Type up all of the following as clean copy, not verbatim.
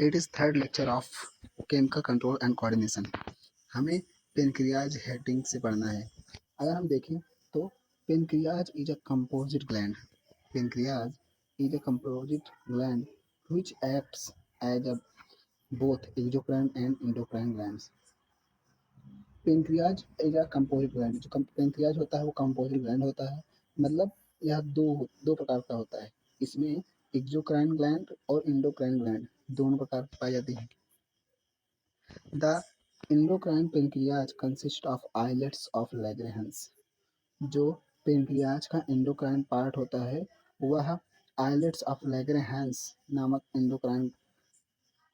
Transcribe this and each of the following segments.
It is third lecture of chemical control and coordination. हमें pancreas heading से पढ़ना है। अगर हम देखें तो pancreas is a composite gland. Pancreas is a composite gland which acts as a both exocrine and endocrine glands। Pancreas is a composite gland. जो pancreas होता है वो कंपोजिट ग्लैंड होता है, मतलब यह दो प्रकार का होता है। इसमें एक्सोक्राइन ग्लैंड और एंडोक्राइन ग्लैंड दोनों प्रकार की पाई जाती है। The endocrine pancreas consist of islets of Langerhans. जो पेनक्रियाज का एंडोक्राइन पार्ट होता है वह आइलेट्स ऑफ लैग्रैंज नामक एंडोक्राइन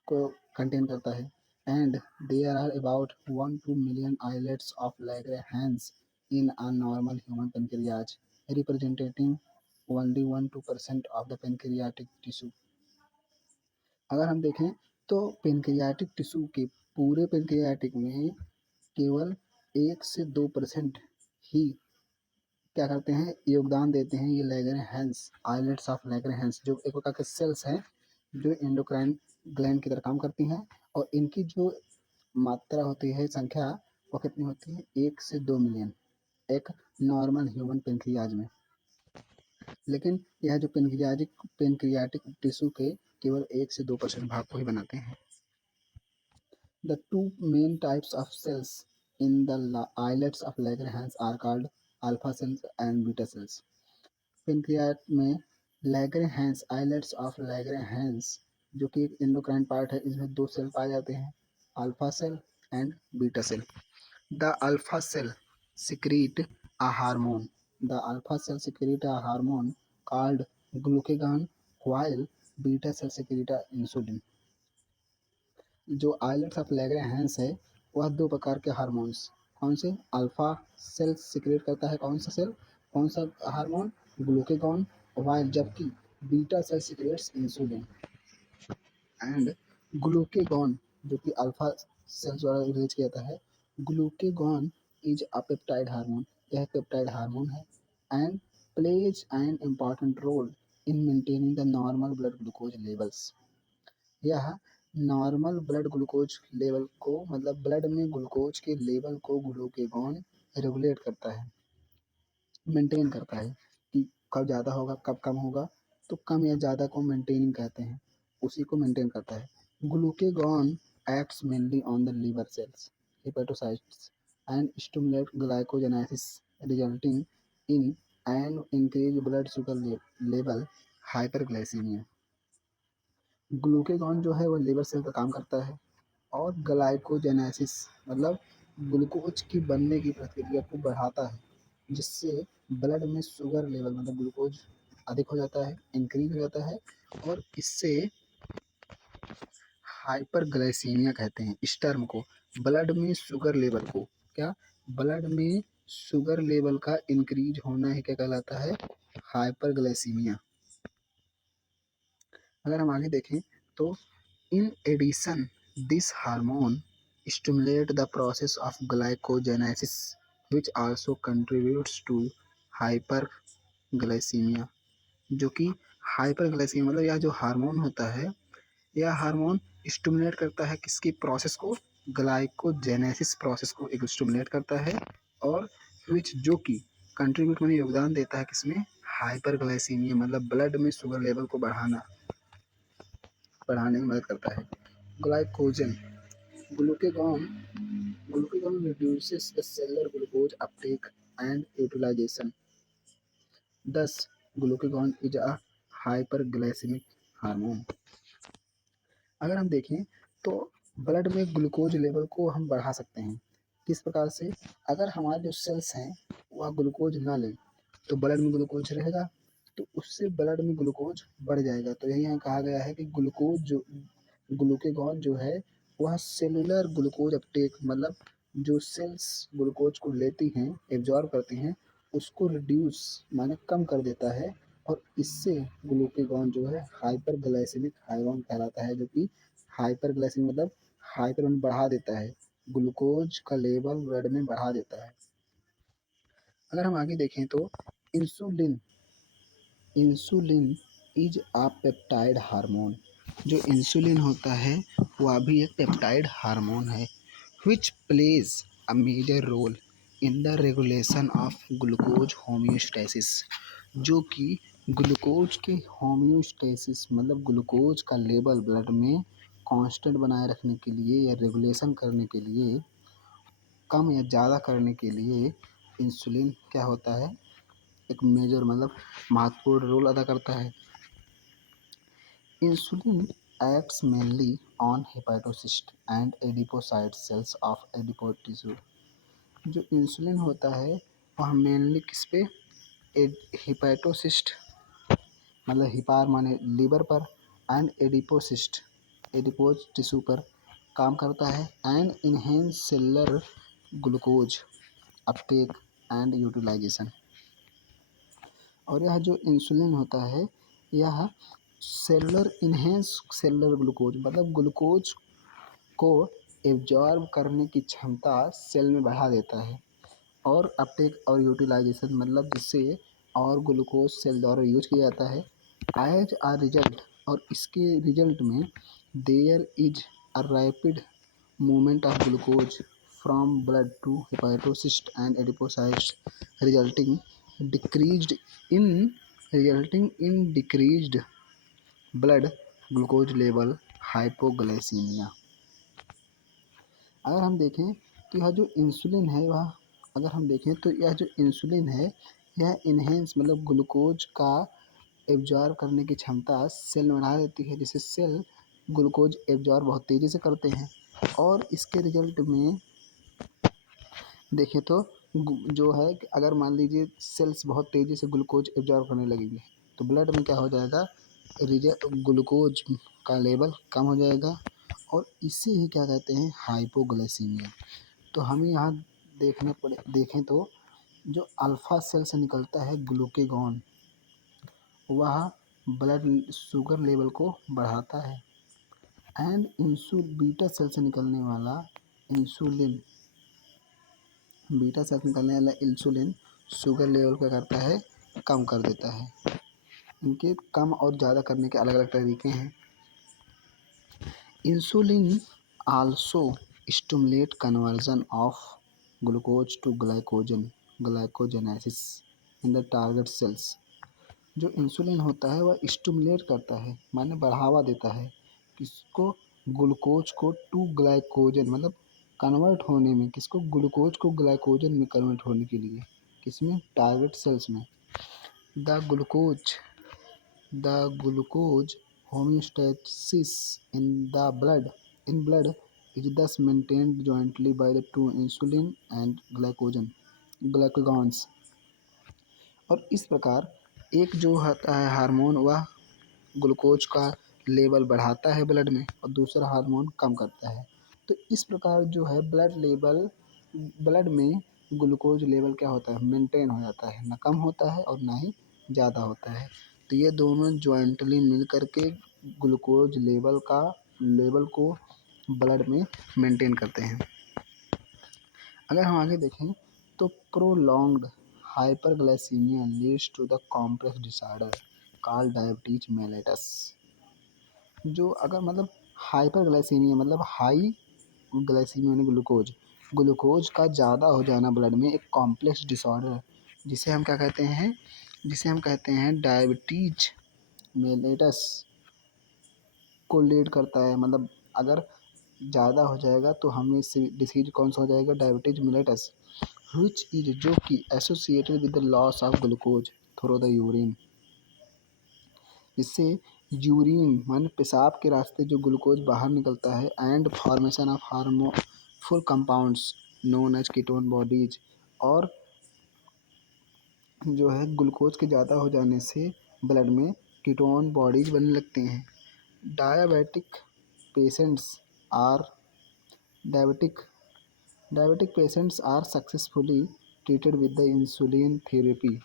को कंटेन करता है। And there are about 1-2 million islets of Langerhans in a normal human pancreas, representing only 1-2% of the pancreatic tissue। अगर हम देखें तो पेनक्रियाटिक टिश्यू के पूरे पेनक्रियाटिक में केवल 1 से 2% ही क्या करते हैं, योगदान देते हैं ये लैग्रैंज आइलेट्स ऑफ लैग्रैंज, जो एक प्रकार के सेल्स हैं जो एंडोक्राइन ग्लैंड की तरह काम करती हैं। और इनकी जो मात्रा होती है, संख्या, वो कितनी होती है, 1 से 2 मिलियन एक नॉर्मल ह्यूमन पेनक्रियाज में। लेकिन यह जो पेनक्रियाटिक टिश्यू के केवल 1 से 2% भाग को ही बनाते हैं। The two main types of cells in the islets of Langerhans are called alpha cells and beta cells. Pancreas में लैग्रैंज आइलेट्स ऑफ लैग्रैंज जो कि एक एंडोक्राइन पार्ट है, इसमें 2 सेल पाए जाते हैं, alpha cell and beta cell. The alpha cell secrete a hormone. The alpha cell secrete a hormone called glucagon, while beta cell secrete a insulin। जो islets of लैग्रैंज है वह 2 प्रकार के हार्मोन्स, कौन से, अल्फा सेल सिक्रेट करता है, कौन सा हार्मोन, ग्लूकेगॉन, वाइल जबकि beta cell secretes insulin. And glucagon जो कि अल्फा सेल्स द्वारा रिलीज किया जाता है, glucagon is a peptide hormone, यह पेप्टाइड हार्मोन है। And plays an important role in maintaining the normal blood glucose levels. यह नॉर्मल ब्लड ग्लूकोज लेवल को, मतलब ब्लड में ग्लूकोज के लेवल को ग्लूकेगॉन रेगुलेट करता है, मेंटेन करता है कि कब ज़्यादा होगा कब कम होगा। तो कम या ज़्यादा को मेंटेनिंग कहते हैं, उसी को मेंटेन करता है। Glucagon acts mainly on the liver cells, hepatocytes and stimulate glycogenesis resulting in an increase blood sugar level, hyperglycaemia. Glucagon जो है वो लिवर सेल का काम करता है और ग्लाइकोजेनेसिस मतलब ग्लूकोज की बनने की प्रक्रिया को बढ़ाता है, जिससे ब्लड में शुगर लेवल मतलब ग्लूकोज अधिक हो जाता है, इंक्रीज हो जाता है। और इससे हाइपरग्लाइसीमिया कहते हैं इस टर्म को, ब्लड में शुगर लेवल को, क्या, ब्लड में शुगर लेवल का इंक्रीज होना ही क्या कहलाता है, हाइपरग्लाइसीमिया। अगर हम आगे देखें तो in addition this hormone stimulate the process of glycogenesis which also contributes to hyperglycemia। जो कि हाइपरग्लाइसीमिया मतलब यह जो हार्मोन होता है, यह हार्मोन स्टिमुलेट करता है किसकी प्रोसेस को, ग्लाइकोजेनेसिस प्रोसेस को एक स्टिमुलेट करता है, और विच जो कि कंट्रीब्यूट में योगदान देता है किसमें, हाइपरग्लाइसीमिया मतलब ब्लड में शुगर लेवल को बढ़ाने में मदद करता है। Glycogen glucagon Glucagon reduces the cellular glucose uptake and utilization. Thus, glucagon is a hyperglycemic hormone। अगर हम देखें तो ब्लड में ग्लूकोज लेवल को हम बढ़ा सकते हैं, किस प्रकार से, अगर हमारे जो सेल्स हैं वह ग्लूकोज ना लें तो ब्लड में ग्लूकोज रहेगा, तो उससे ब्लड में ग्लूकोज बढ़ जाएगा। तो यही यहाँ कहा गया है कि ग्लूकेगॉन जो है वह सेलुलर ग्लूकोज अपटेक मतलब जो सेल्स ग्लूकोज को लेती हैं, एब्जॉर्ब करती हैं, उसको रिड्यूस माने कम कर देता है। और इससे ग्लूकेगॉन जो है हाइपरग्लाइसेमिक हार्मोन कहलाता है, जो कि हाइपरग्लाइसेमिक मतलब हाइपर में बढ़ा देता है, ग्लूकोज का लेवल ब्लड में बढ़ा देता है। अगर हम आगे देखें तो insulin insulin is a peptide hormone. जो इंसुलिन होता है वह भी एक पेप्टाइड हार्मोन है which plays a major role in the regulation of glucose homeostasis, जो कि ग्लूकोज के होम्योस्टेसिस मतलब ग्लूकोज का लेवल ब्लड में कांस्टेंट बनाए रखने के लिए या रेगुलेशन करने के लिए, कम या ज़्यादा करने के लिए इंसुलिन क्या होता है, एक मेजर मतलब महत्वपूर्ण रोल अदा करता है। Insulin acts mainly on hepatocyst and adipocyte cells of adipose tissue। जो इंसुलिन होता है वह मेनली किस पे, हिपैटोसिस्ट मतलब हिपार माने लीवर पर, एंड एडिपोसिस्ट एडिपोज टिश्यू पर काम करता है, and enhance cellular glucose uptake and utilisation. और यह जो इंसुलिन होता है यह सेलुलर इनहेंस सेलुलर ग्लूकोज मतलब ग्लूकोज को एब्जॉर्ब करने की क्षमता सेल में बढ़ा देता है, और अपटेक और यूटिलाइजेशन मतलब जिससे और ग्लूकोज सेल द्वारा यूज किया जाता है। एज आ रिजल्ट और इसके रिजल्ट में there is a rapid movement of glucose from blood to hepatocytes and adipocytes resulting decreased in resulting in decreased blood glucose level hypoglycaemia. अगर हम देखें तो यह जो इंसुलिन है वह अगर हम देखें तो यह जो इंसुलिन है यह इनहेंस मतलब ग्लूकोज का एब्जॉर्ब करने की क्षमता सेल में बढ़ा देती है, जिससे सेल ग्लूकोज एब्जॉर्ब बहुत तेज़ी से करते हैं, और इसके रिजल्ट में देखें तो जो है कि अगर मान लीजिए सेल्स बहुत तेज़ी से ग्लूकोज एब्जॉर्ब करने लगेंगे तो ब्लड में क्या हो जाएगा, ग्लूकोज का लेवल कम हो जाएगा, और इसे ही क्या कहते हैं, हाइपोग्लाइसीमिया। तो हमें यहाँ देखें तो जो अल्फ़ा सेल से निकलता है ग्लूकेगॉन वह ब्लड शुगर लेवल को बढ़ाता है, एंड बीटा सेल से निकलने वाला इंसुलिन बीटा सेल से निकलने वाला इंसुलिन शुगर लेवल को करता है, कम कर देता है। इनके कम और ज़्यादा करने के अलग अलग तरीके हैं। Insulin also stimulate conversion of glucose to glycogenesis in the target cells. जो इंसुलिन होता है वह स्टिमुलेट करता है माने बढ़ावा देता है किसको, ग्लूकोज को टू ग्लाइकोजन मतलब कन्वर्ट होने में, किसको, ग्लूकोज को ग्लाइकोजन में कन्वर्ट होने के लिए, किसमें, टारगेट सेल्स में। The glucose the glucose homeostasis in blood is thus maintained jointly by the two insulin and glycogons। और इस प्रकार एक जो होता है हार्मोन वह ग्लूकोज का लेवल बढ़ाता है ब्लड में, और दूसरा हार्मोन कम करता है। तो इस प्रकार जो है ब्लड में ग्लूकोज लेवल क्या होता है, मेंटेन हो जाता है, ना कम होता है और ना ही ज़्यादा होता है। तो ये दोनों जॉइंटली मिल करके ग्लूकोज लेवल को ब्लड में मेंटेन करते हैं। अगर हम आगे देखें तो prolonged hyperglycaemia leads to the complex disorder called diabetes mellitus. जो अगर मतलब हाइपरग्लाइसीमिया मतलब हाई ग्लाइसीमिया यानी ग्लूकोज का ज़्यादा हो जाना ब्लड में एक कॉम्प्लेक्स डिसऑर्डर जिसे हम क्या कहते हैं, जिसे हम कहते हैं डायबिटीज मेलिटस को लीड करता है। मतलब अगर ज़्यादा हो जाएगा तो हमें डिसीज कौन सा हो जाएगा, डायबिटीज मेलिटस, विच इज जो कि associated with the loss of glucose through the urine. इससे यूरिन मान पेशाब के रास्ते जो ग्लूकोज बाहर निकलता है, and formation of harmful compounds known as ketone bodies. और जो है ग्लूकोज के ज़्यादा हो जाने से ब्लड में कीटोन बॉडीज बनने लगते हैं। Diabetic patients are diabetic patients are successfully treated with the insulin therapy.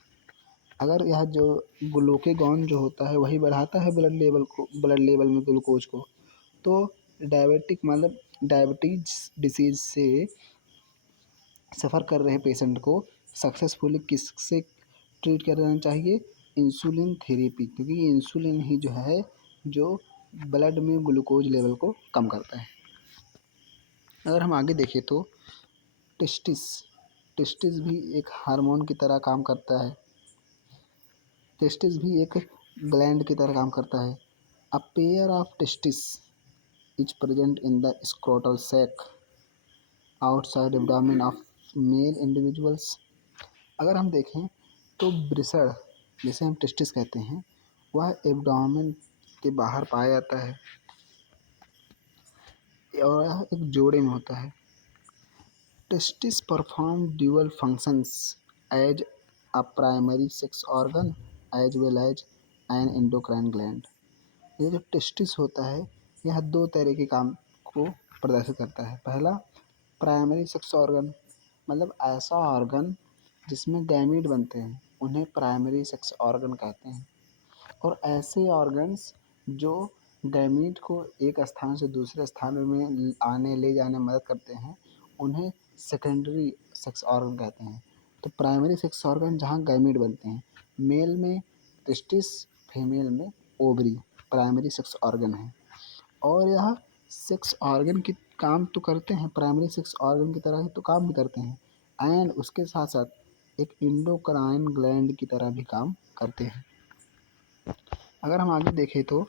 अगर यह जो ग्लूकेगॉन जो होता है वही बढ़ाता है ब्लड लेवल में ग्लूकोज को, तो डायबिटिक मतलब डायबिटीज डिसीज से सफ़र कर रहे पेशेंट को सक्सेसफुली किससे ट्रीट किया जाना चाहिए, इंसुलिन थेरेपी, क्योंकि इंसुलिन ही जो है जो ब्लड में ग्लूकोज लेवल को कम करता है। अगर हम आगे देखें तो टेस्टिस टेस्टिस भी एक हार्मोन की तरह काम करता है। टेस्टिस भी एक ग्लैंड की तरह काम करता है। A pair of testis is present in the scrotal sac outside abdomen of male individuals. अगर हम देखें तो ब्रिसड, जिसे हम टेस्टिस कहते हैं, वह एब्डोमेन के बाहर पाया जाता है और यह एक जोड़े में होता है। Testis perform dual functions as a primary sex organ as well as an endocrine gland. ये जो टेस्टिस होता है यह दो तरह के काम को प्रदर्शित करता है। पहला, प्राइमरी सेक्स ऑर्गन, मतलब ऐसा ऑर्गन जिसमें गैमीट बनते हैं उन्हें प्राइमरी सेक्स ऑर्गन कहते हैं। और ऐसे ऑर्गन्स जो गैमीट को एक स्थान से दूसरे स्थान में आने ले जाने में मदद करते हैं उन्हें सेकेंडरी सेक्स ऑर्गन कहते हैं। तो प्राइमरी सेक्स ऑर्गन जहाँ गैमीट बनते हैं, मेल में टेस्टिस, फीमेल में ओवरी, प्राइमरी सेक्स ऑर्गन है। और यह सेक्स ऑर्गन की काम तो करते हैं, प्राइमरी सेक्स ऑर्गन की तरह ही तो काम भी करते हैं, एंड उसके साथ साथ एक इंडोक्राइन ग्लैंड की तरह भी काम करते हैं। अगर हम आगे देखें तो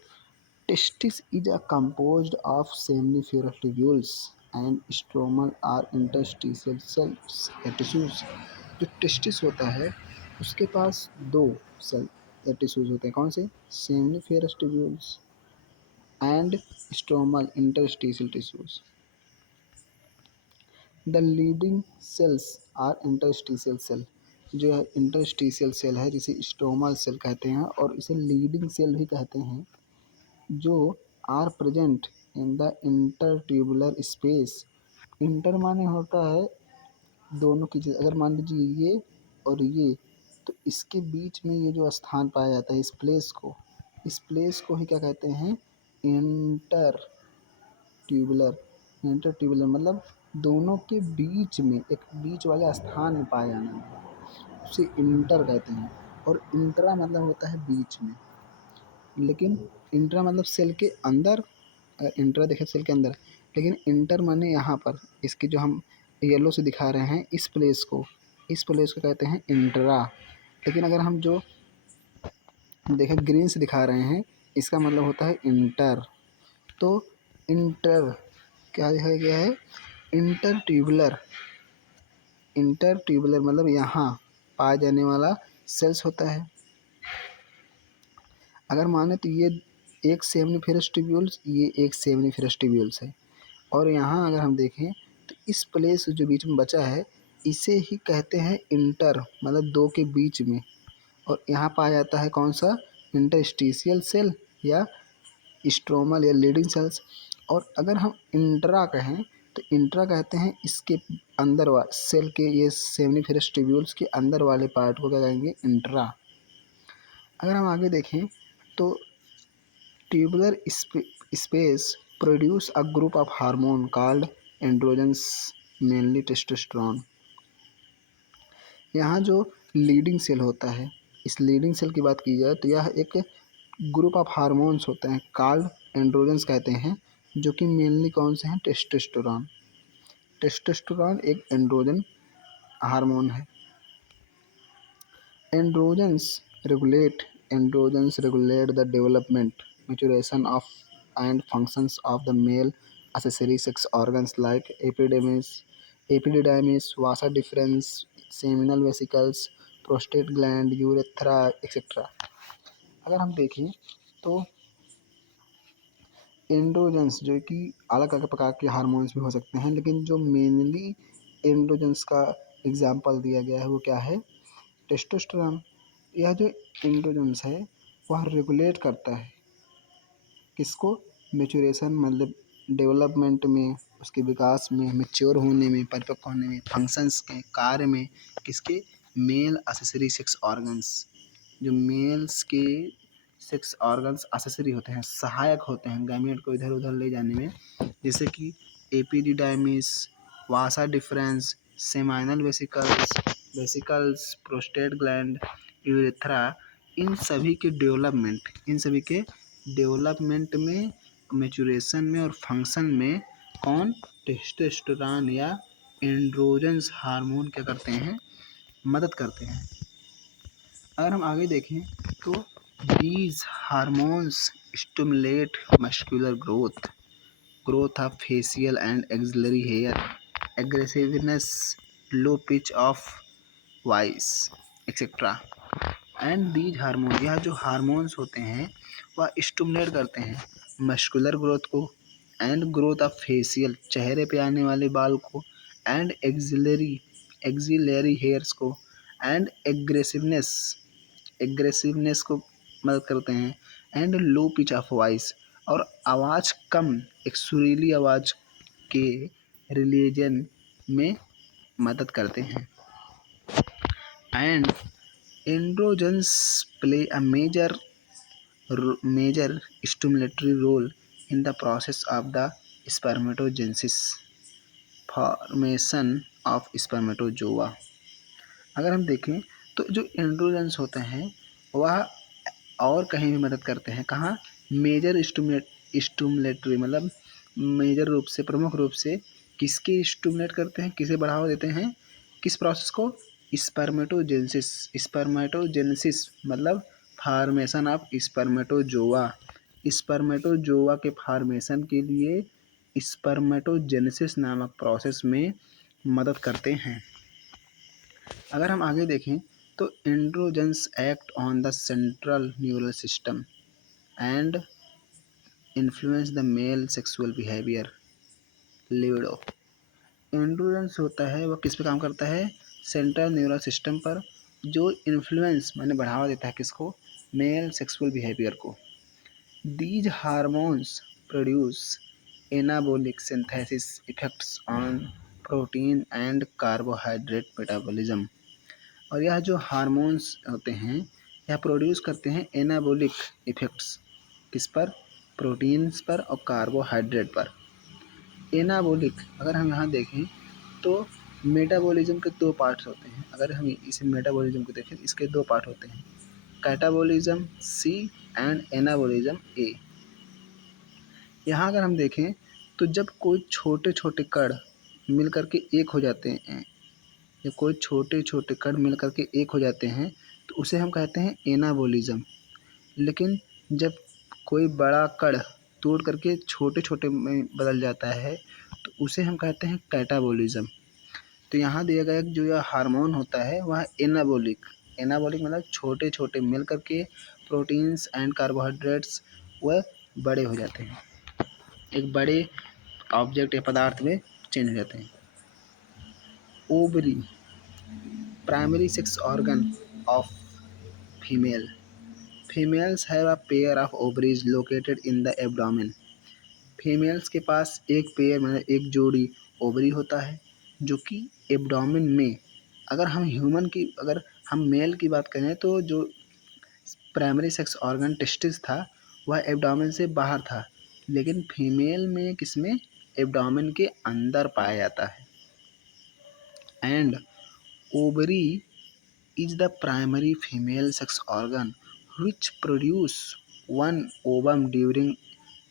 testis is a composed of seminiferous tubules and stromal or interstitial cells या टिश्यूज। जो टेस्टिस होता है उसके पास दो सेल या टिश्यूज होते हैं। कौन से? Seminiferous tubules and stromal interstitial tissues. The Leydig cells are interstitial cell. जो है इंटरस्टिशियल सेल है जिसे स्ट्रोमल सेल कहते हैं और इसे लीडिंग सेल भी कहते हैं, जो are present in the intertubular space. Inter माने होता है दोनों की चीज़। अगर मान लीजिए ये और ये, तो इसके बीच में ये जो स्थान पाया जाता है, इस प्लेस को ही क्या कहते हैं? Inter tubular. इंटर ट्यूबुलर मतलब दोनों के बीच में, एक बीच वाले स्थान में पाया जाना, उसे इंटर कहते हैं। और इंट्रा मतलब होता है बीच में, लेकिन इंट्रा मतलब सेल के अंदर, इंट्रा देखे सेल के अंदर, लेकिन इंटर माने यहाँ पर, इसकी जो हम येलो से दिखा रहे हैं इस प्लेस को कहते हैं इंट्रा। लेकिन अगर हम जो देखें ग्रीन से दिखा रहे हैं, इसका मतलब होता है इंटर। तो इंटर क्या लिखा गया है? Inter tubular. इंटर ट्यूबुलर मतलब यहाँ पाया जाने वाला सेल्स होता है। अगर माने तो ये एक सेमिनिफेरस ट्यूब्यूल्स, ये एक सेमिनिफेरस ट्यूब्यूल्स है। और यहाँ अगर हम देखें तो इस प्लेस जो बीच में बचा है इसे ही कहते हैं इंटर, मतलब दो के बीच में। और यहाँ पाया जाता है कौन सा? इंटरस्टिशियल सेल या स्ट्रोमल या लीडिंग सेल्स। और अगर हम इंट्रा कहें तो इंट्रा कहते हैं इसके अंदर सेल के, ये सेमिनिफेरस ट्यूब्यूल्स के अंदर वाले पार्ट को क्या कहेंगे? इंट्रा। अगर हम आगे देखें तो tubular space produce a group of hormone called androgens, mainly testosterone. यहाँ जो लीडिंग सेल होता है, इस लीडिंग सेल की बात की जाए तो यह एक ग्रुप ऑफ हार्मोन्स होते हैं, कॉल्ड एंड्रोजन्स कहते हैं, जो कि मेनली कौन से हैं? टेस्टोस्टेरोन। टेस्टोस्टेरोन एक एंड्रोजन हार्मोन है। Androgens regulate the development, maturation of and functions of the male accessory sex organs like epididymis, vasa deferens, seminal vesicles, prostate gland, urethra, etc. अगर हम देखें तो एंड्रोजन्स जो कि अलग अलग प्रकार के हार्मोन्स भी हो सकते हैं, लेकिन जो मेनली एंड्रोजन्स का एग्जाम्पल दिया गया है वो क्या है? टेस्टोस्टेरोन। यह जो एंड्रोजन्स है वह रेगुलेट करता है किसको? मैच्योरेशन मतलब डेवलपमेंट में, उसके विकास में, मैच्योर होने में, परिपक्व होने में, फंक्शंस के कार्य में, किसके? Male accessory sex organs. जो मेल्स के सेक्स ऑर्गन्स एक्सेसरी होते हैं, सहायक होते हैं गैमेट को इधर उधर ले जाने में, जैसे कि epididymis, vasa deferens, seminal vesicles, prostate gland, urethra, इन सभी के डेवलपमेंट में, मैच्योरेशन में और फंक्शन में कौन टेस्टोस्टेरोन या एंड्रोजन हार्मोन क्या करते हैं, मदद करते हैं। अगर हम आगे देखें तो these hormones stimulate muscular growth of facial and axillary hair, aggressiveness, low pitch of voice, etc. And these hormone, यह जो हार्मोन्स होते हैं वह स्टिमुलेट करते हैं मस्कुलर ग्रोथ को, एंड ग्रोथ ऑफ फेशियल, चेहरे पे आने वाले बाल को, एंड एक्सिलरी हेयर्स को, एंड एग्रेसिवनेस को मदद करते हैं, and low pitch of voice, और आवाज़ कम, एक सुरीली आवाज़ के रिलीजन में मदद करते हैं। And androgens play a major stimulatory role in the process of the spermatogenesis, formation of spermatozoa। अगर हम देखें तो जो एंड्रोजन्स होते हैं वह और कहीं भी मदद करते हैं, कहाँ, मेजर स्टिमुलेटरी, मतलब मेजर रूप से, प्रमुख रूप से किसके स्टिमुलेट करते हैं, किसे बढ़ावा देते हैं, किस प्रोसेस को, स्पर्मेटोजेनेसिस मतलब फार्मेशन ऑफ स्पर्मेटोजोआ। स्पर्मेटोजोआ के फार्मेशन के लिए स्पर्मेटोजेनेसिस नामक प्रोसेस में मदद करते हैं। अगर हम आगे देखें तो androgens act on the central neural system and influence the male sexual behaviour, libido. Androgens होता है वह किस पे काम करता है, सेंट्रल न्यूरल सिस्टम पर, जो इन्फ्लुएंस माने बढ़ावा देता है किसको, मेल सेक्सुअल बिहेवियर को। These hormones produce anabolic synthesis effects on protein and carbohydrate metabolism. और यह जो हार्मोन्स होते हैं यह प्रोड्यूस करते हैं एनाबॉलिक इफेक्ट्स, किस पर, प्रोटीन्स पर और कार्बोहाइड्रेट पर। एनाबॉलिक, अगर हम यहाँ देखें तो मेटाबॉलिज्म के दो पार्ट्स होते हैं। अगर हम इसे मेटाबॉलिज्म को देखें इसके दो पार्ट होते हैं, कैटाबॉलिज्म सी एंड एनाबॉलिज्म ए। यहाँ अगर हम देखें तो जब कोई छोटे छोटे कण मिल करके एक हो जाते हैं, जब कोई छोटे छोटे कण मिल करके एक हो जाते हैं तो उसे हम कहते हैं एनाबॉलिज्म। लेकिन जब कोई बड़ा कण तोड़ करके छोटे छोटे में बदल जाता है तो उसे हम कहते हैं कैटाबॉलिज्म। तो यहाँ दिया गया जो यह हार्मोन होता है वह एनाबॉलिक मतलब छोटे छोटे मिल करके प्रोटीन्स एंड कार्बोहाइड्रेट्स वह बड़े हो जाते हैं, एक बड़े ऑब्जेक्ट या पदार्थ में चेंज हो जाते हैं। Ovary, primary sex organ of female. Females have a pair of ovaries located in the abdomen. Females के पास एक पेयर मतलब एक जोड़ी ओवरी होता है जो कि एब्डोमेन में, अगर हम मेल की बात करें तो जो प्राइमरी सेक्स ऑर्गन टेस्टिस था वह एब्डोमेन से बाहर था, लेकिन फीमेल में किसमें, एब्डोमेन के अंदर पाया जाता है। And ovary is the primary female sex organ which produce one ovum during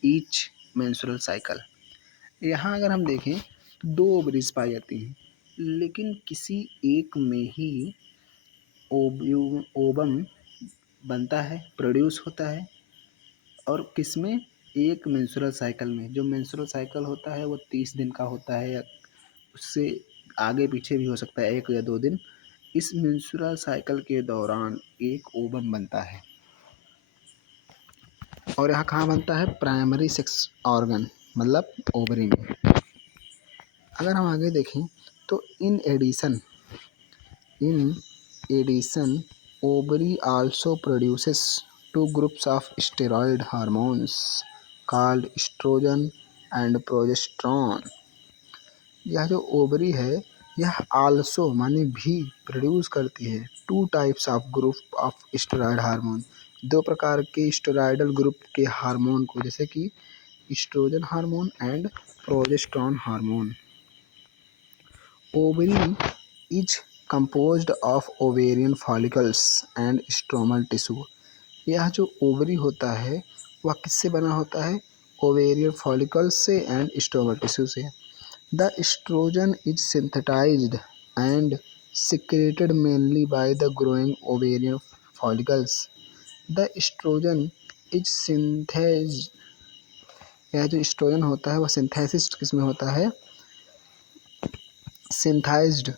each menstrual cycle। यहाँ अगर हम देखें तो दो ओवरीज पाई जाती हैं, लेकिन किसी एक में ही ओवम बनता है, प्रोड्यूस होता है, और किसमें, एक मेंस्ट्रुअल साइकिल में। जो मेंस्ट्रुअल साइकिल होता है वो 30 दिन का होता है या उससे आगे पीछे भी हो सकता है, 1 या 2 दिन। इस मेंस्ट्रुअल साइकिल के दौरान एक ओवम बनता है, और यहाँ कहाँ बनता है, प्राइमरी सेक्स ऑर्गन मतलब ओवरी में। अगर हम आगे देखें तो in addition ovary also produces 2 groups of steroid hormones called estrogen and progesterone. यह जो ओवरी है यह आल्सो माने भी प्रोड्यूस करती है 2 types of group of steroid hormone, 2 प्रकार के स्टेरॉयडल ग्रुप के हार्मोन को, जैसे कि estrogen hormone and progesterone hormone. Ovary is composed of ovarian follicles and stromal tissue। यह जो ओवरी होता है वह किससे बना होता है? ओवेरियन फॉलिकल से एंड स्टोमल टिश्यू से। The estrogen is synthesised and secreted mainly by the growing ovarian follicles. The estrogen is synthesized, यह जो एस्ट्रोजन होता है वह सिंथेसिस किसमें होता है? synthesized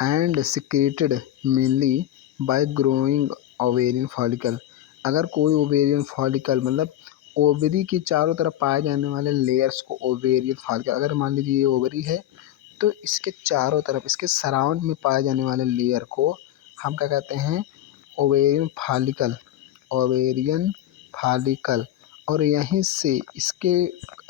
and secreted mainly by growing ovarian follicle। अगर कोई ओवेरियन फॉलिकल मतलब ओवरी के चारों तरफ पाए जाने वाले लेयर्स को ओवेरियन फॉलिकल, अगर मान लीजिए ये ओवरी है तो इसके चारों तरफ इसके सराउंड में पाए जाने वाले लेयर को हम क्या कहते हैं? Ovarian follicle. Ovarian follicle. और यहीं से इसके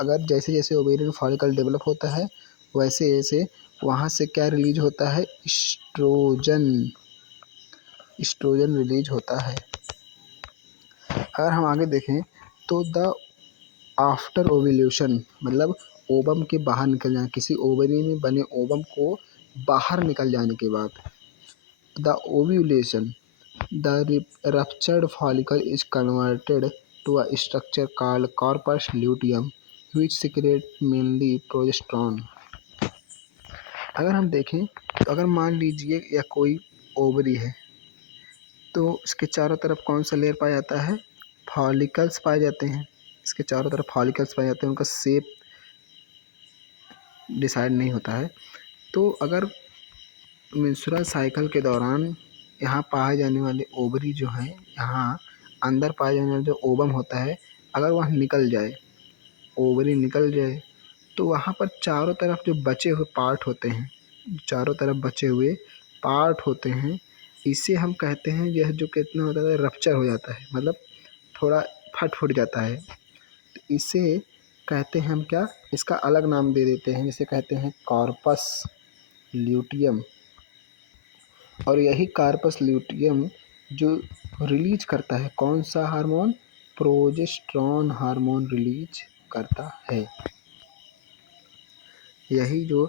अगर जैसे जैसे ओवेरियन फॉलिकल डेवलप होता है वैसे वैसे वहाँ से क्या रिलीज होता है? एस्ट्रोजन। एस्ट्रोजन रिलीज होता है। अगर हम आगे देखें तो द आफ्टर ओव्यूलेशन मतलब ओवम के बाहर निकल जाने, किसी ओवरी में बने ओवम को बाहर निकल जाने के बाद, the ovulation the ruptured follicle is converted to a structure called corpus luteum which secrete mainly progesterone. अगर हम देखें तो अगर मान लीजिए या कोई ओवरी है तो इसके चारों तरफ कौन सा लेयर पाया जाता है? फॉलिकल्स पाए जाते हैं। इसके चारों तरफ फॉलिकल्स पाए जाते हैं, उनका शेप डिसाइड नहीं होता है। तो अगर मेंस्ट्रुअल साइकिल के दौरान यहाँ पाए जाने वाले ओवरी जो हैं, यहाँ अंदर पाए जाने वाला जो ओवम होता है, अगर वह निकल जाए, ओवरी निकल जाए तो वहाँ पर चारों तरफ जो बचे हुए पार्ट होते हैं, चारों तरफ बचे हुए पार्ट होते हैं, इसे हम कहते हैं यह जो कितना होता है रप्चर हो जाता है, मतलब थोड़ा फट जाता है। तो इसे कहते हैं हम क्या? इसका अलग नाम दे देते हैं, जिसे कहते हैं कॉर्पस ल्यूटियम। और यही कार्पस ल्यूटियम जो रिलीज करता है कौन सा हार्मोन? प्रोजेस्टेरोन हार्मोन रिलीज करता है। यही जो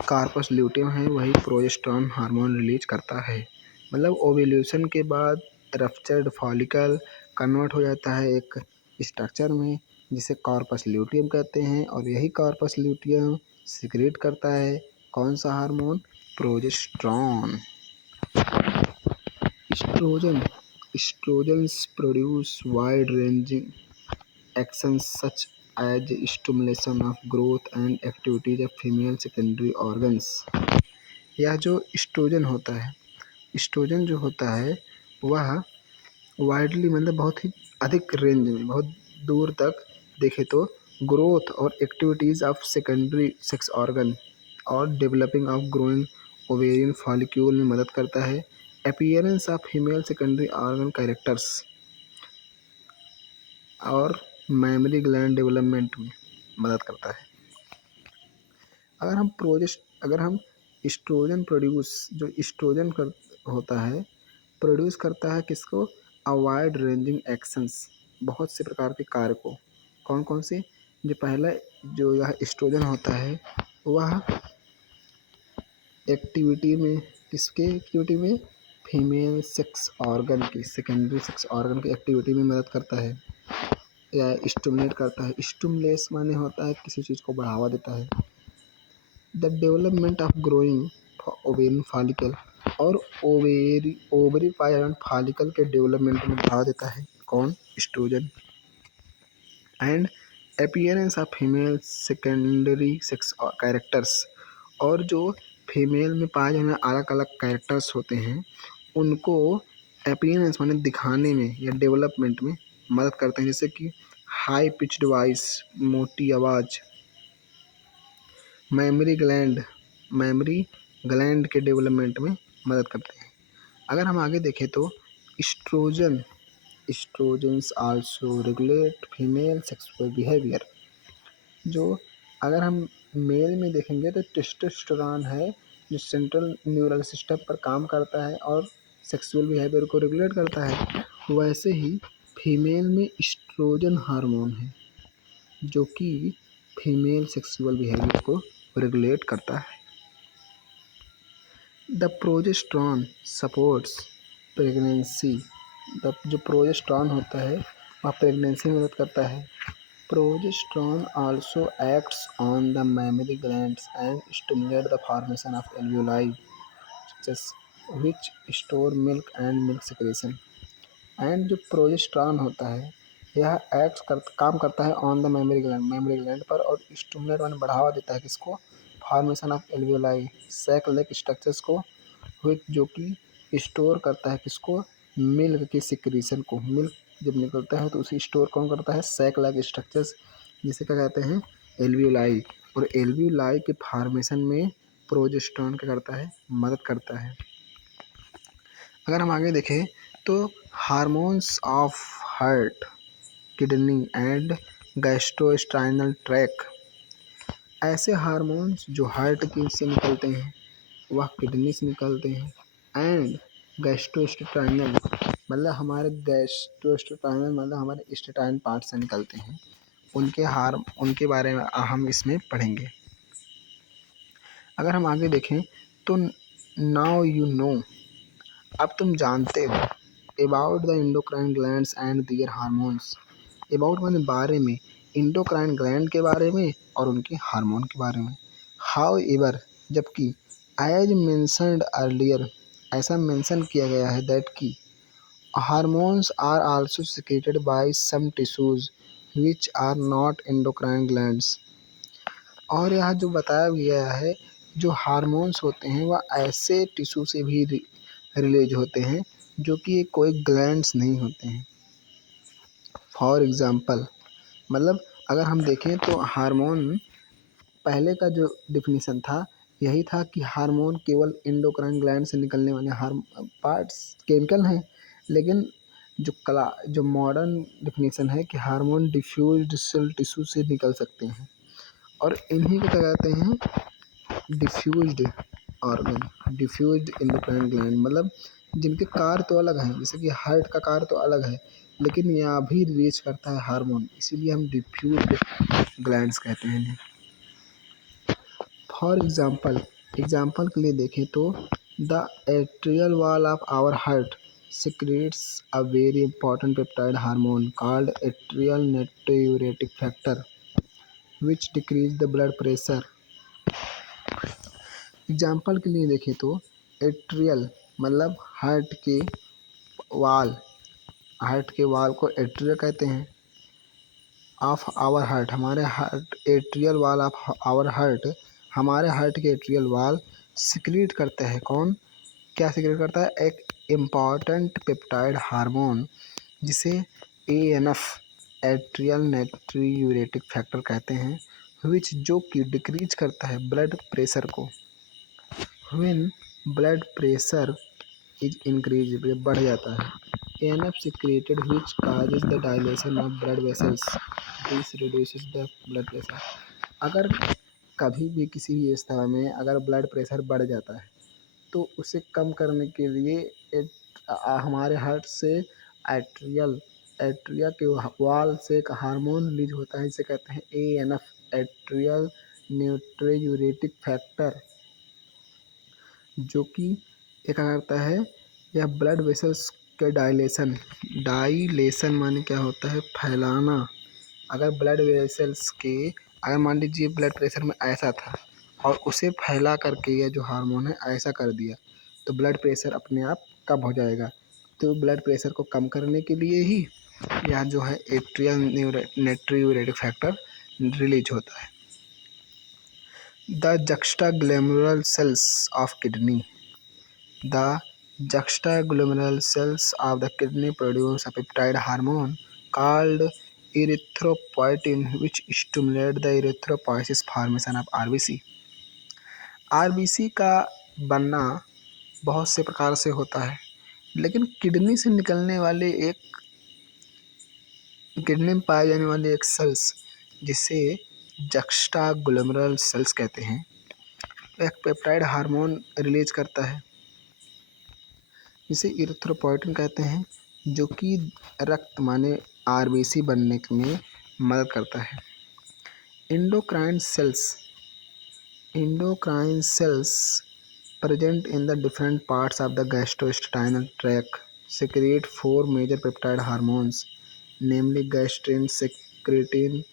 कार्पस ल्यूटियम है वही प्रोजेस्टेरोन हार्मोन रिलीज करता है। मतलब ओव्यूलेशन के बाद रप्चर्ड फॉलिकल कन्वर्ट हो जाता है एक स्ट्रक्चर में जिसे कार्पस ल्यूटियम कहते हैं, और यही कार्पस ल्यूटियम सिक्रेट करता है कौन सा hormone? Progesterone. Estrogen Estrogens produce wide-ranging actions such as stimulation of growth and activities of female secondary organs। यह जो एस्ट्रोजन होता है, एस्ट्रोजन जो होता है वह वाइडली मतलब बहुत ही अधिक रेंज में, बहुत दूर तक देखे तो ग्रोथ और activities of secondary sex organ और developing of growing ovarian follicle में मदद करता है। Appearance of female secondary organ characters और मेमोरी ग्लैंड डेवलपमेंट में मदद करता है। अगर हम एस्ट्रोजन प्रोड्यूस जो एस्ट्रोजन कर होता है प्रोड्यूस करता है किसको? अ वाइड रेंजिंग एक्शंस, बहुत से प्रकार के कार्य को। कौन कौन से? जो पहला जो यह एस्ट्रोजन होता है वह एक्टिविटी में, किसके एक्टिविटी में? फीमेल सेक्स ऑर्गन की, सेकेंडरी सेक्स ऑर्गन की एक्टिविटी में मदद करता है या स्टिमुलेट करता है। स्टिमुलेस माने होता है किसी चीज़ को बढ़ावा देता है। The development of growing ovarian follicle, और ओवरी पायरन फॉलिकल के डेवलपमेंट में बढ़ावा देता है कौन? Estrogen. And appearance of female secondary sex characters, और जो फीमेल में पाए जाने अलग अलग कैरेक्टर्स होते हैं उनको अपीयरेंस माने दिखाने में या डेवलपमेंट में मदद करते हैं, जैसे कि हाई पिच्ड वॉइस, मोटी आवाज़, मेमोरी ग्लैंड के डेवलपमेंट में मदद करते हैं। अगर हम आगे देखें तो estrogens also regulate female sexual behaviour. जो अगर हम मेल में देखेंगे तो टेस्टोस्टेरोन है जो सेंट्रल न्यूरल सिस्टम पर काम करता है और सेक्सुअल बिहेवियर को रेगुलेट करता है, वैसे ही फीमेल में एस्ट्रोजन हार्मोन है जो कि फीमेल सेक्सुअल बिहेवियर को रेगुलेट करता है। The progesterone supports pregnancy. जो प्रोजेस्टेरोन होता है वह प्रेगनेंसी में मदद करता है। Progesterone also acts on the mammary glands and stimulate the formation of alveoli which store milk and milk secretion. And जो प्रोजेस्टेरॉन होता है यह काम करता है ऑन द मेमोरी ग्लैंड पर और स्टिमुलेट माने बढ़ावा देता है किसको, formation of alveoli sac like structures को, जो कि स्टोर करता है किसको, मिल्क के सिक्रीशन को। मिल्क जब निकलता है तो उसे स्टोर कौन करता है, सैक लेक स्ट्रक्चर्स, जिसे क्या कहते हैं, एल्वियोलाई। और एल्वियोलाई के फॉर्मेशन में प्रोजेस्टेरॉन क्या करता है, मदद करता है। अगर हम आगे देखें तो hormones of heart, kidney and gastrointestinal tract, ऐसे हार्मोन्स जो हार्ट की से निकलते हैं वह किडनी से निकलते हैं एंड गैस्ट्रोइंटेस्टाइनल मतलब हमारे स्टेटाइन पार्ट से निकलते हैं, उनके बारे में हम इसमें पढ़ेंगे। अगर हम आगे देखें तो नाउ यू नो, अब तुम जानते हो, about the endocrine glands and their hormones, about माने बारे में, इंडोक्राइन ग्लैंड के बारे में और उनके हार्मोन के बारे में। हाउ एवर, जबकि, एज मेंशनड अर्लियर, ऐसा मेंशन किया गया है दैट की hormones are also secreted by some tissues which are not endocrine glands. और यहाँ जो बताया गया है जो हार्मोन्स होते हैं वह ऐसे टिश्यू से भी रिलीज होते हैं जो कि कोई ग्लैंड्स नहीं होते हैं। फॉर एग्जांपल, मतलब अगर हम देखें तो हार्मोन पहले का जो डिफिनीशन था यही था कि हार्मोन केवल इंडोक्राइन ग्लैंड से निकलने वाले पार्ट्स केमिकल हैं, लेकिन जो मॉडर्न डिफिनीशन है कि हार्मोन डिफ्यूज्ड सेल टिश्यू से निकल सकते हैं और इन्हीं को क्या कहते हैं, diffused organ, diffused endocrine gland, मतलब जिनके कार्य तो अलग हैं, जैसे कि हार्ट का कार्य तो अलग है लेकिन यहाँ भी रिलीज करता है हार्मोन, इसीलिए हम डिफ्यूज्ड ग्लैंड्स कहते हैं इन्हें। फॉर एग्जाम्पल के लिए देखें तो the atrial wall of our heart secretes a very important peptide hormone called atrial natriuretic factor which decrease the blood pressure। Example के लिए देखें तो एट्रियल मतलब हार्ट के वाल को एट्रियल कहते हैं, ऑफ आवर हार्ट, हमारे heart, atrial wall of our heart, हमारे हार्ट के एट्रियल वाल सिक्रीट करते हैं कौन, क्या सिक्रीट करता है, एक इम्पॉर्टेंट पेप्टाइड हार्मोन जिसे ANF एट्रियल नाइट्रियूरेटिक फैक्टर कहते हैं, विच जो कि डिक्रीज करता है ब्लड प्रेशर को। When blood pressure is increase, बढ़ जाता है, ANF secreted which causes the dilation of blood vessels, this reduces the blood pressure। अगर कभी भी किसी भी अवस्था में अगर ब्लड प्रेशर बढ़ जाता है तो उसे कम करने के लिए हमारे हार्ट से एट्रिया के वाल से एक हार्मोन रिलीज होता है जिसे कहते हैं ANF एट्रियल नाइट्रियूरेटिक फैक्टर, जो कि ये क्या करता है, यह ब्लड वेसल्स के डाइलेशन माने क्या होता है, फैलाना। अगर ब्लड वेसल्स के, अगर मान लीजिए ब्लड प्रेशर में ऐसा था और उसे फैला करके यह जो हार्मोन है ऐसा कर दिया तो ब्लड प्रेशर अपने आप कम हो जाएगा। तो ब्लड प्रेशर को कम करने के लिए ही यह जो है एट्रियल नाइट्रियूरेटिक फैक्टर रिलीज होता है। The juxtaglomerular cells of kidney, the juxtaglomerular cells of the kidney produce a peptide hormone called erythropoietin which stimulate the erythropoiesis formation of RBC। RBC का बनना बहुत से प्रकार से होता है, लेकिन किडनी से निकलने वाले किडनी में पाए जाने वाले एक सेल्स जिसे juxtaglomerular सेल्स कहते हैं, एक पेप्टाइड हार्मोन रिलीज करता है जिसे इरिथ्रोपोइटिन कहते हैं, जो कि रक्त माने RBC बनने में मदद करता है। Endocrine cells present in the different parts of the gastrointestinal tract secrete 4 major peptide hormones namely gastrin, secretin,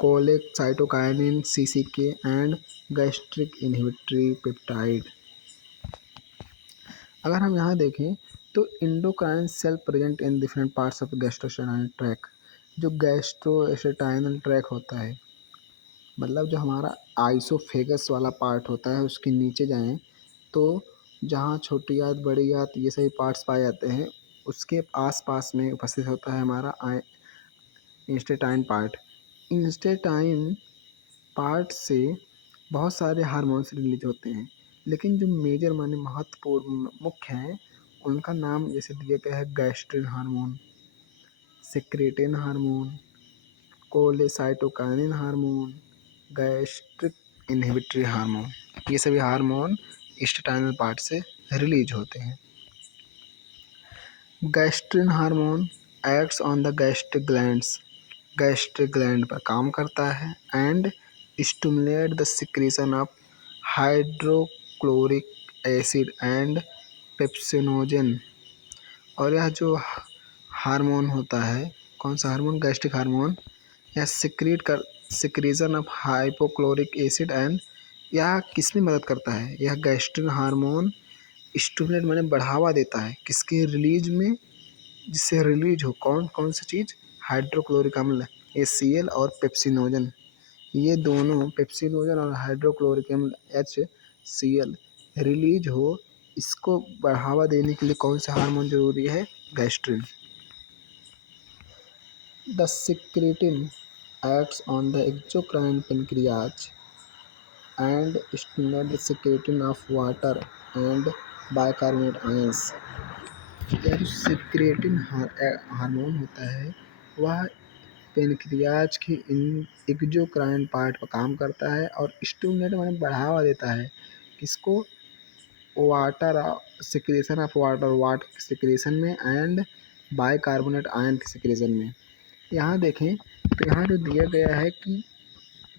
cholecystokinin, CCK, and gastric inhibitory peptide। अगर हम यहाँ देखें तो endocrine cell present in different parts of gastrointestinal tract. जो gastrointestinal track होता है, मतलब जो हमारा आइसोफेगस वाला पार्ट होता है, उसके नीचे जाएं तो जहाँ छोटी आंत, बड़ी आंत, ये सभी पार्ट्स पाए जाते हैं, उसके आसपास में उपस्थित होता है हमारा इंस्टेटाइन पार्ट। इंस्टेटाइन पार्ट से बहुत सारे हार्मोन्स रिलीज होते हैं, लेकिन जो मेजर माने महत्वपूर्ण मुख्य हैं, उनका नाम जैसे दिया गया है gastrin hormone, secretin hormone, कोलेसाइटोकाइनिन hormone, gastric inhibitory hormone. ये सभी हार्मोन इंस्टेटाइनल पार्ट से रिलीज होते हैं। Gastrin hormone acts on the gastric gland पर काम करता है and stimulate the secretion of hydrochloric acid and pepsinogen. और यह जो हार्मोन होता है, कौन सा हार्मोन, गैस्ट्रिक हार्मोन, यह secretion of hypochloric acid and, यह किस में मदद करता है, यह गैस्ट्रिन हार्मोन स्टिमुलेट माने बढ़ावा देता है किसके रिलीज में, जिससे रिलीज हो कौन कौन सी चीज़, हाइड्रोक्लोरिक अम्ल HCl और पेप्सिनोजन। ये दोनों पेप्सिनोजन और हाइड्रोक्लोरिक अम्ल HCl रिलीज हो, इसको बढ़ावा देने के लिए कौन सा हार्मोन जरूरी है, gastrin. The secretin acts on the exocrine pancreas and stimulate the secretion of water and bicarbonate ions। यह जो सिक्रेटिन हार्मोन होता है, वह पेनक्रियाज के एक्सोक्राइन पार्ट पर काम करता है और स्टिमुलेट माने बढ़ावा देता है किसको, water secretion of water secretion में एंड बाइकार्बोनेट आयन के सिक्रेशन में। यहाँ देखें तो यहाँ जो दिया गया है कि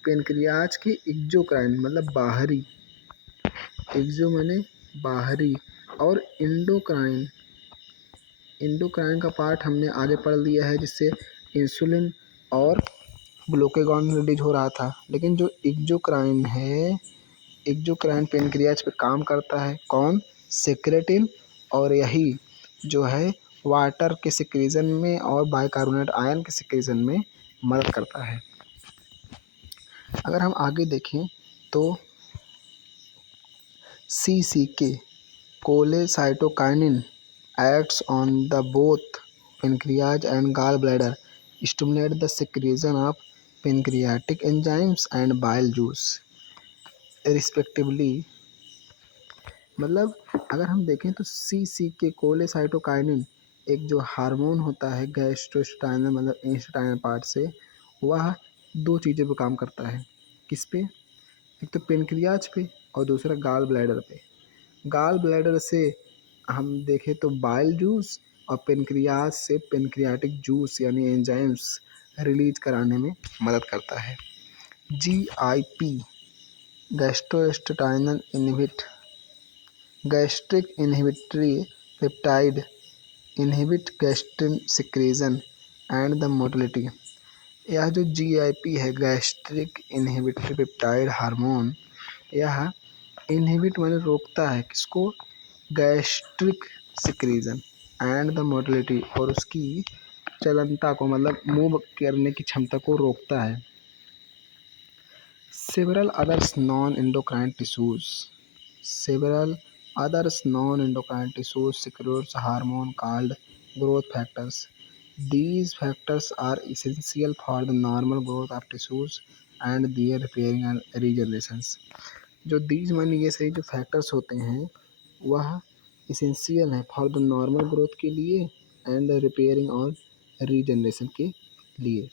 पेनक्रियाज के एक्सोक्राइन मतलब बाहरी, एक्सो माने बाहरी, और इंडोक्राइन का पार्ट हमने आगे पढ़ लिया है, जिससे इंसुलिन और ग्लूकागॉन रिलीज हो रहा था। लेकिन जो एक्सोक्राइन है, एक्सोक्राइन पेनक्रियाज पे काम करता है कौन, सेक्रेटिन, और यही जो है वाटर के सिक्रीजन में और बाइकार्बोनेट आयन के सिक्रीजन में मदद करता है। अगर हम आगे देखें तो CCK कोलेसाइटोकाइनिन acts on the both pancreas and gallbladder, stimulate the secretion of pancreatic enzymes and bile juice respectively। मतलब अगर हम देखें तो CCK कोलेसाइटोकाइनिन एक जो हार्मोन होता है गैस्ट्रोएस्टाइनल मतलब इंस्टेटाइनल पार्ट से, वह दो चीज़ों पे काम करता है, किस पे, एक तो पेनक्रियाज पे और दूसरा गाल ब्लैडर पे। गाल ब्लैडर से हम देखें तो बाइल जूस और पेनक्रियाज से पेनक्रियाटिक जूस यानी एंजाइम्स रिलीज कराने में मदद करता है। GIP gastrointestinal gastric inhibitory peptide inhibit gastrin secretion and the motility. यह जो GIP है, गैस्ट्रिक इनहिबिटरी पेप्टाइड हार्मोन, यह इनहिबिट माने रोकता है किसको, gastric secretion and the motility, और उसकी चलनता को मतलब मूव करने की क्षमता को रोकता है। Several others non endocrine tissues secretes hormone called growth factors. These factors are essential for the normal growth of tissues and their repairing and regenerations। जो दीज माने ये सही जो फैक्टर्स होते हैं, वह इसेंशियल है फॉर द नॉर्मल ग्रोथ के लिए एंड रिपेयरिंग और रीजनरेशन के लिए।